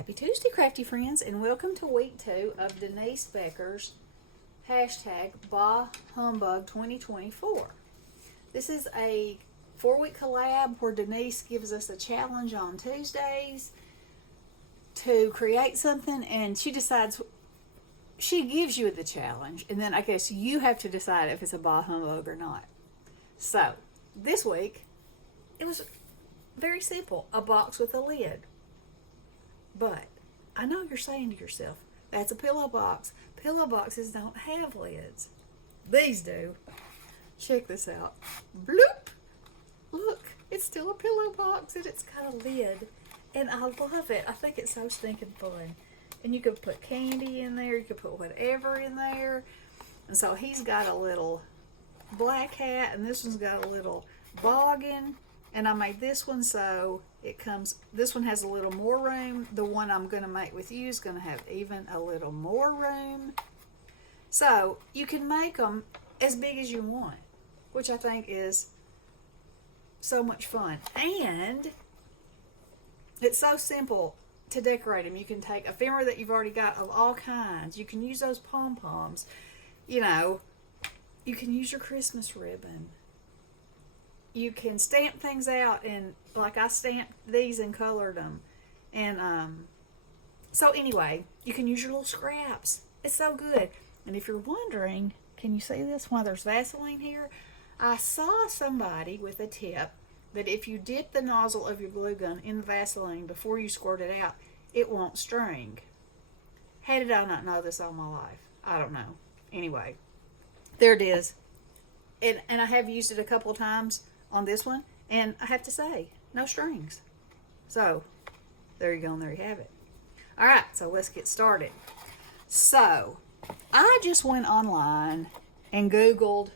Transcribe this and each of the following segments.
Happy Tuesday, crafty friends, and welcome to week 2 of Denise Becker's hashtag Bah Humbug 2024. This is a 4-week collab where Denise gives us a challenge on Tuesdays to create something, and she gives you the challenge, and then I guess you have to decide if it's a bah humbug or not. So, this week, it was very simple, a box with a lid. But I know you're saying to yourself, that's a pillow box. Pillow boxes don't have lids. These do. Check this out. Bloop! Look, it's still a pillow box and it's got a lid. And I love it. I think it's so stinking fun. And you could put candy in there. You could put whatever in there. And so he's got a little black hat, and this one's got a little boggin. And I made this one so this one has a little more room. The one I'm going to make with you is going to have even a little more room. So you can make them as big as you want, which I think is so much fun. And it's so simple to decorate them. You can take ephemera that you've already got of all kinds. You can use those pom-poms. You know, you can use your Christmas ribbon. You can stamp things out, and like I stamped these and colored them. And so anyway, you can use your little scraps. It's so good. And if you're wondering, can you see this? Why there's Vaseline here? I saw somebody with a tip that if you dip the nozzle of your glue gun in the Vaseline before you squirt it out, it won't string. How did I not know this all my life? I don't know. Anyway, there it is. And I have used it a couple of times on this one, and I have to say, no strings. So, there you go, and there you have it. Alright, so let's get started. So, I just went online and Googled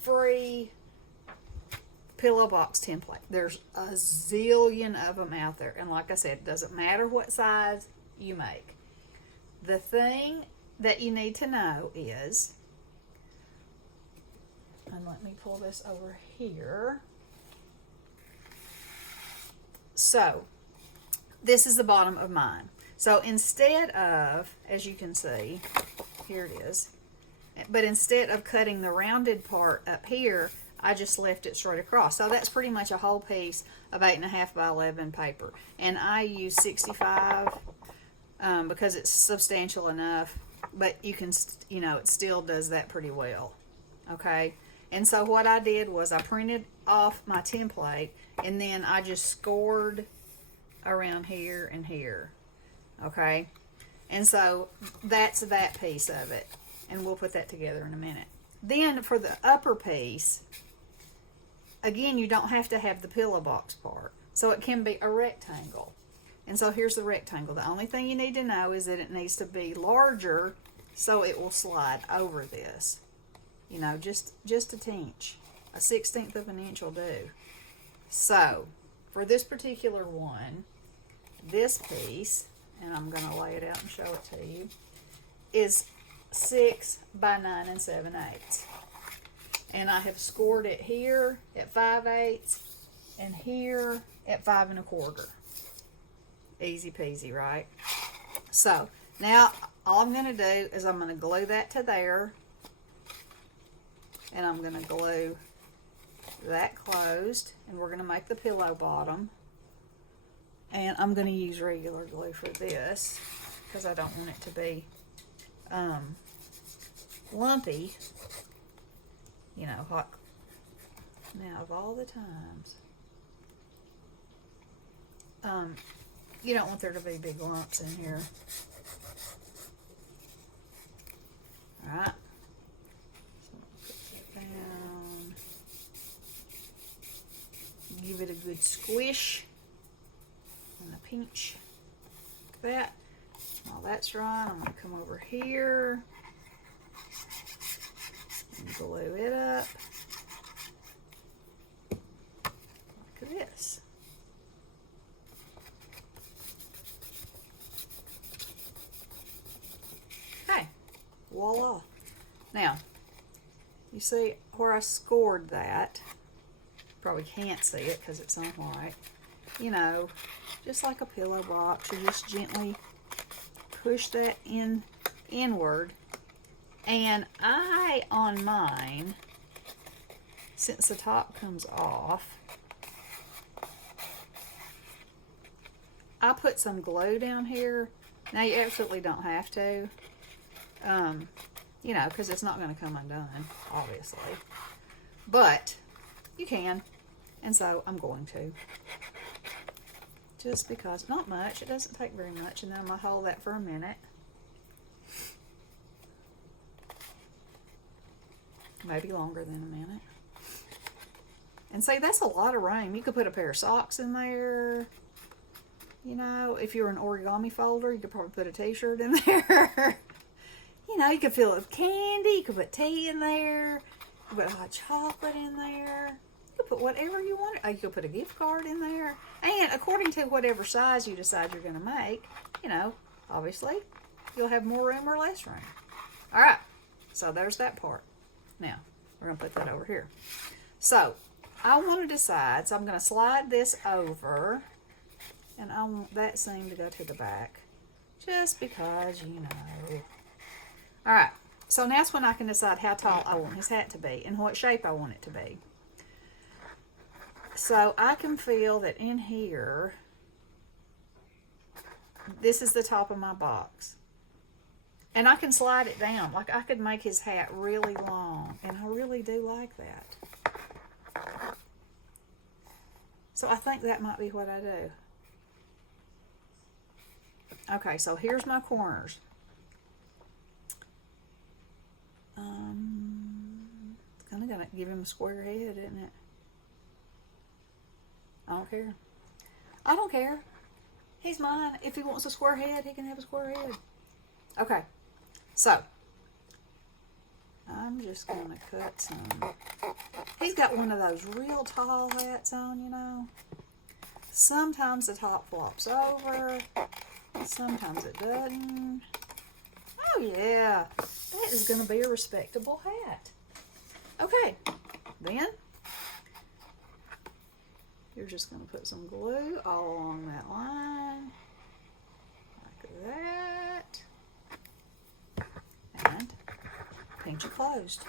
free pillow box template. There's a zillion of them out there, and like I said, it doesn't matter what size you make. The thing that you need to know is, and let me pull this over here. So, this is the bottom of mine. So, instead of, as you can see, here it is, but instead of cutting the rounded part up here, I just left it straight across. So, that's pretty much a whole piece of 8.5 by 11 paper. And I use 65 because it's substantial enough, but you can, you know, it still does that pretty well. Okay? And so what I did was I printed off my template, and then I just scored around here and here. Okay? And so that's that piece of it. And we'll put that together in a minute. Then for the upper piece, again, you don't have to have the pillow box part. So it can be a rectangle. And so here's the rectangle. The only thing you need to know is that it needs to be larger so it will slide over this. You know, just a tinch. A 1/16 of an inch will do. So, for this particular one, this piece, and I'm going to lay it out and show it to you, is 6 by 9 7/8. And I have scored it here at 5/8 and here at 5 1/4. Easy peasy, right? So, now all I'm going to do is I'm going to glue that to there. And I'm going to glue that closed, and we're going to make the pillow bottom. And I'm going to use regular glue for this because I don't want it to be lumpy. You know, hot. Now, of all the times, you don't want there to be big lumps in here. All right. Down. Give it a good squish and a pinch like that. While that's dry, I'm going to come over here and glue it up like this. Okay, voila. Now, you see where I scored that? Probably can't see it because it's on white. You know, just like a pillow box. You just gently push that inward. And on mine, since the top comes off, I put some glue down here. Now you absolutely don't have to, you know, because it's not going to come undone, obviously. But you can, and so I'm going to. Just because, not much, it doesn't take very much, and then I'm going to hold that for a minute. Maybe longer than a minute. And see, that's a lot of room. You could put a pair of socks in there. You know, if you're an origami folder, you could probably put a t-shirt in there. You know, you could fill it with candy. You could put tea in there. You could put hot chocolate in there. You could put whatever you want. You could put a gift card in there. And according to whatever size you decide you're going to make, you know, obviously, you'll have more room or less room. All right. So there's that part. Now, we're going to put that over here. So, I want to decide. So, I'm going to slide this over. And I want that seam to go to the back. Just because, you know. Alright. So, now's when I can decide how tall I want his hat to be. And what shape I want it to be. So, I can feel that in here, this is the top of my box. And I can slide it down. Like, I could make his hat really long. And I really do like that. So, I think that might be what I do. Okay, so here's my corners. It's kind of going to give him a square head, isn't it? I don't care. I don't care. He's mine. If he wants a square head, he can have a square head. Okay. So, I'm just going to cut some. He's got one of those real tall hats on, you know. Sometimes the top flops over. Sometimes it doesn't. Oh, yeah. That is going to be a respectable hat. Okay. Then, you're just going to put some glue all along that line. Like that. And pinch it closed.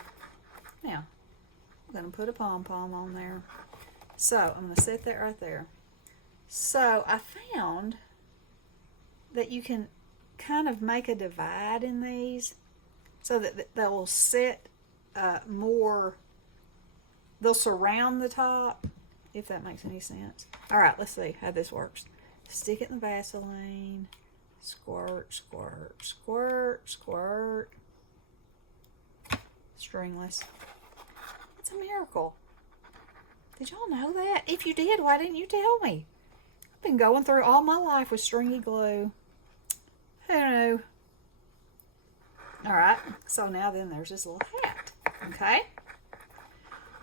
Now, I'm going to put a pom-pom on there. So, I'm going to set that right there. So, I found that you can kind of make a divide in these so that they will set more, they'll surround the top, if that makes any sense. All right, let's see how this works. Stick it in the Vaseline. Squirt, squirt, squirt, squirt. Stringless. It's a miracle. Did y'all know that? If you did, why didn't you tell me? I've been going through all my life with stringy glue. Who knew? Alright, so now then there's this little hat. Okay?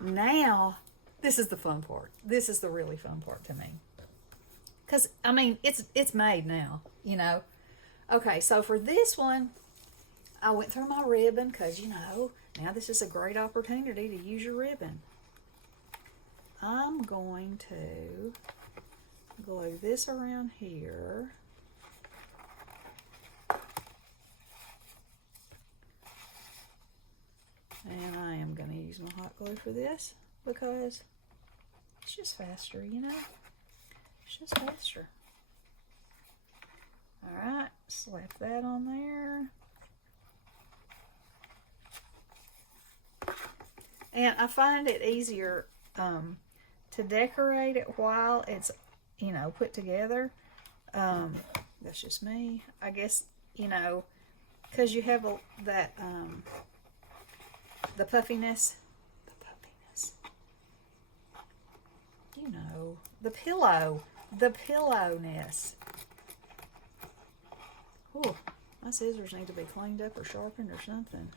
Now, this is the fun part. This is the really fun part to me. Because, I mean, it's made now, you know. Okay, so for this one, I went through my ribbon because, you know, now this is a great opportunity to use your ribbon. I'm going to glue this around here. And I am going to use my hot glue for this because it's just faster, you know. It's just faster. Alright, slap that on there. And I find it easier to decorate it while it's, you know, put together. That's just me. I guess, you know, because you have that, the puffiness. The puffiness. You know, the pillow. The pillowness. Ooh, my scissors need to be cleaned up or sharpened or something.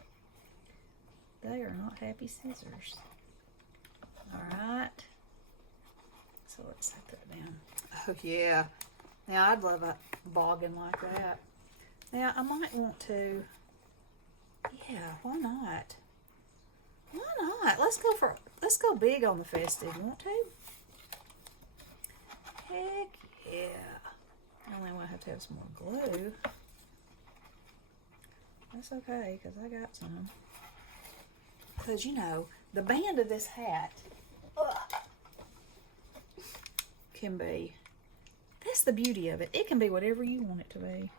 They are not happy scissors. Alright. So let's set that down. Oh yeah. Now I'd love a boggin like that. Now I might want to, yeah, why not? Why not? Let's go big on the festive. Want to? Heck yeah. have to have some more glue. That's okay, because I got some. Because, you know, the band of this hat can be, that's the beauty of it. It can be whatever you want it to be.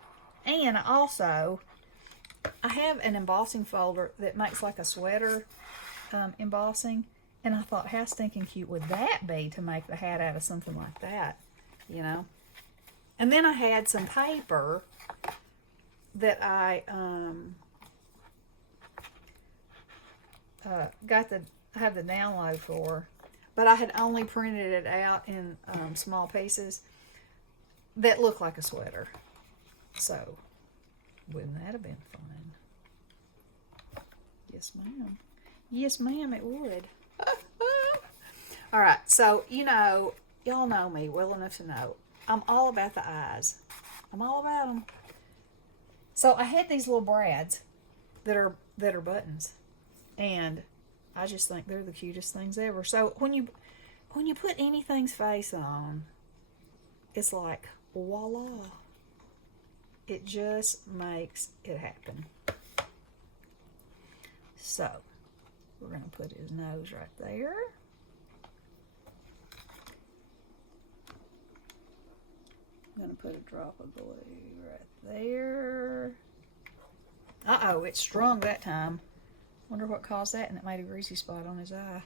And also, I have an embossing folder that makes like a sweater embossing. And I thought, how stinking cute would that be to make the hat out of something like that, you know? And then I had some paper that I have the download for, but I had only printed it out in small pieces that look like a sweater. So, wouldn't that have been fun? Yes, ma'am. Yes, ma'am, it would. All right, so, you know, y'all know me well enough to know I'm all about the eyes. I'm all about them. So I had these little brads that are buttons, and I just think they're the cutest things ever. So when you put anything's face on, it's like voila. It just makes it happen. So we're gonna put his nose right there. I'm going to put a drop of glue right there. Uh-oh, it strung that time. Wonder what caused that, and it made a greasy spot on his eye.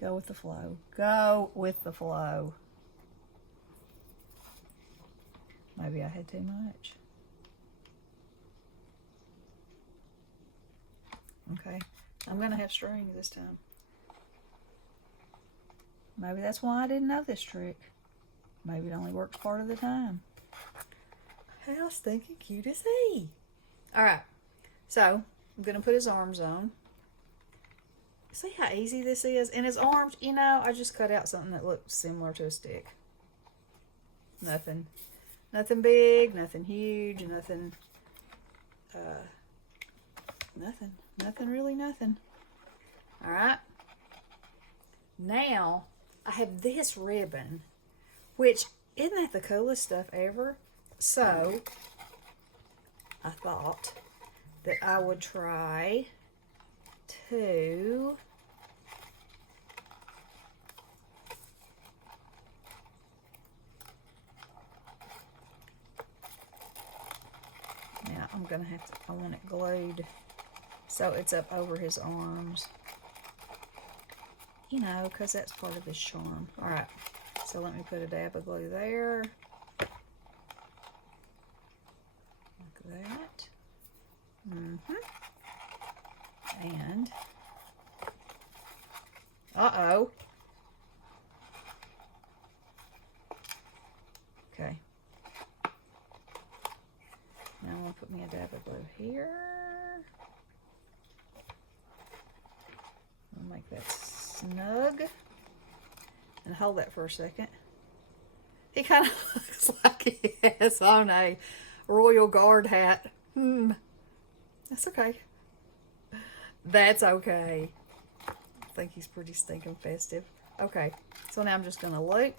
Go with the flow. Go with the flow. Maybe I had too much. Okay, I'm going to have strings this time. Maybe that's why I didn't know this trick. Maybe it only works part of the time. How stinking cute is he? Alright, so I'm going to put his arms on. See how easy this is? And his arms, you know, I just cut out something that looked similar to a stick. Nothing big, nothing huge, nothing, really nothing. Alright, now I have this ribbon, which, isn't that the coolest stuff ever? So, I thought that I would try to now I'm gonna have to, I want it glued so it's up over his arms, you know, because that's part of his charm. Alright, so let me put a dab of glue there, like that. And uh-oh. Okay. Now I'm going to put me a dab of glue here. I'll make that snug. And hold that for a second. He kind of looks like he has on a Royal Guard hat. That's okay. That's okay. I think he's pretty stinking festive. Okay, so now I'm just going to loop.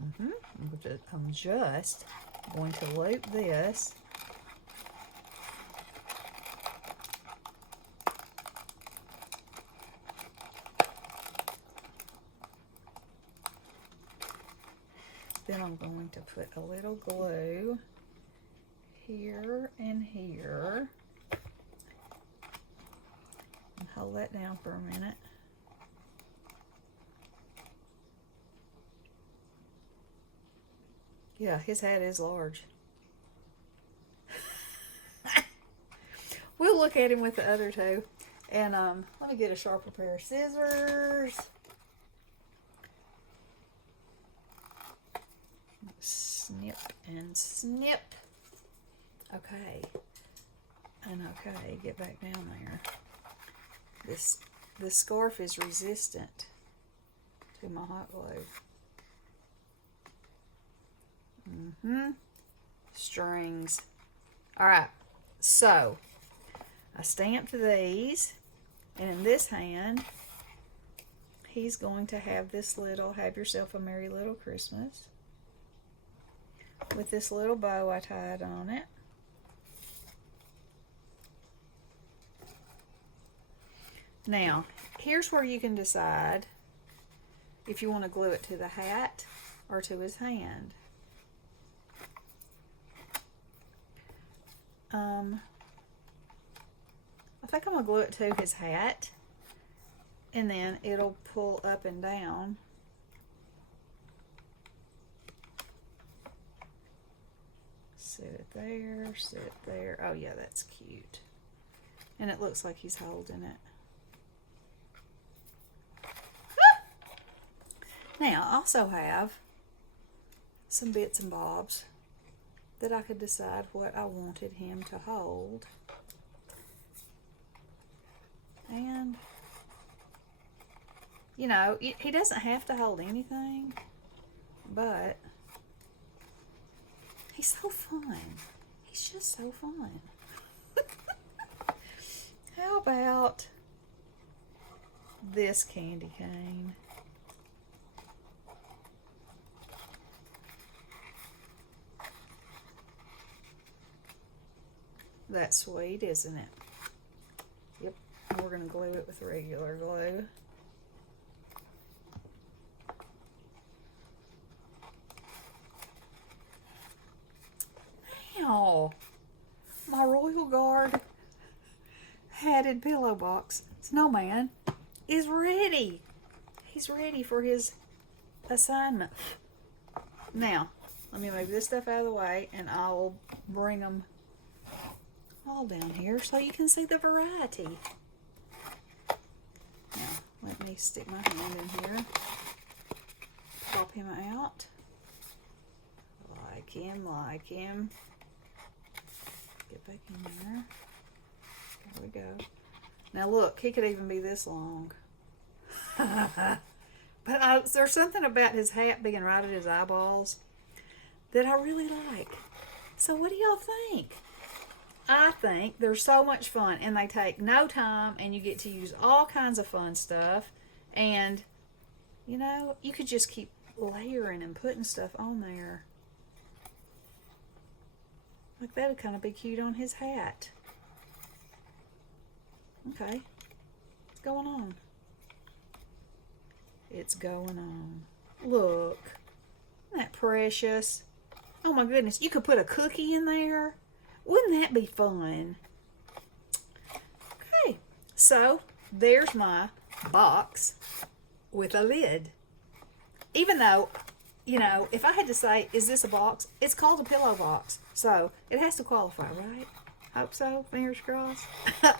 I'm just going to loop this. Then I'm going to put a little glue here and here. And hold that down for a minute. Yeah, his hat is large. We'll look at him with the other two. And let me get a sharper pair of scissors. Snip and snip. Okay. And okay, get back down there. This scarf is resistant to my hot glue. Strings. Alright, so I stamped these, and in this hand he's going to have this little "Have Yourself a Merry Little Christmas." with this little bow I tied on it. Now, here's where you can decide if you want to glue it to the hat or to his hand. I think I'm going to glue it to his hat, and then it'll pull up and down. Sit it there, sit it there. Oh yeah, that's cute. And it looks like he's holding it. Now, I also have some bits and bobs that I could decide what I wanted him to hold. And, you know, he doesn't have to hold anything, but he's so fun. He's just so fun. How about this candy cane? That's sweet, isn't it? Yep, we're going to glue it with regular glue. Now, my Royal Guard hatted pillow box snowman is ready. He's ready for his assignment. Now, let me move this stuff out of the way and I'll bring them all down here so you can see the variety. Now, let me stick my hand in here. Pop him out. Like him. Get back in there. There we go. Now look, he could even be this long. But there's something about his hat being right at his eyeballs that I really like. So what do y'all think? I think they're so much fun, and they take no time, and you get to use all kinds of fun stuff. And, you know, you could just keep layering and putting stuff on there. Like, that would kind of be cute on his hat. Okay. What's going on? It's going on. Look. Isn't that precious? Oh my goodness. You could put a cookie in there. Wouldn't that be fun? Okay. So, there's my box with a lid. Even though, you know, if I had to say, is this a box? It's called a pillow box. So, it has to qualify, right? Hope so. Fingers crossed.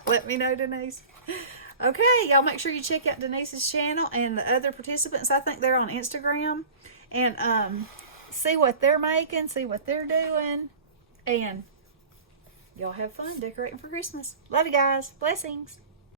Let me know, Denise. Okay, y'all make sure you check out Denise's channel and the other participants. I think they're on Instagram. And see what they're making, see what they're doing. And y'all have fun decorating for Christmas. Love you guys. Blessings.